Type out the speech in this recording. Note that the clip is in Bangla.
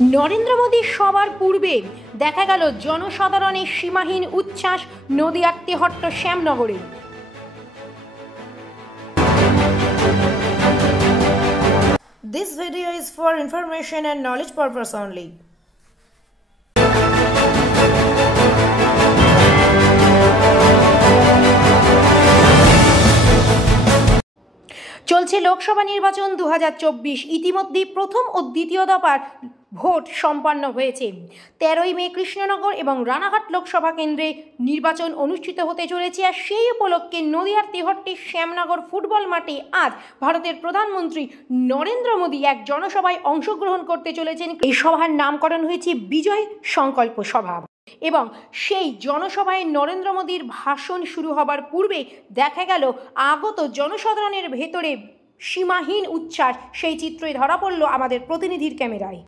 নরেন্দ্র মোদীর সবার পূর্বে দেখা গেল জনসাধারণের সীমাহীন উচ্ছ্বাস নদিয়ার Tehatta শ্যামনগরে। This video is for information and knowledge purpose only. চলছে লোকসভা নির্বাচন 2024। ইতিমধ্যে প্রথম ও দ্বিতীয় দফার ভোট সম্পন্ন হয়েছে। 13ই মে কৃষ্ণনগর এবং রানাঘাট লোকসভা কেন্দ্রে নির্বাচন অনুষ্ঠিত হতে চলেছে। আর সেই উপলক্ষে নদিয়ার তেহট্টের শ্যামনগর ফুটবল মাঠে আজ ভারতের প্রধানমন্ত্রী নরেন্দ্র মোদী এক জনসভায় অংশগ্রহণ করতে চলেছেন। এই সভার নামকরণ হয়েছে বিজয় সংকল্প সভা এবং সেই জনসভায় নরেন্দ্র মোদীর ভাষণ শুরু হবার পূর্বে দেখা গেল আগত জনসাধারণের ভেতরে সীমাহীন উচ্ছ্বাস। সেই চিত্রই ধরা পড়ল আমাদের প্রতিনিধির ক্যামেরায়।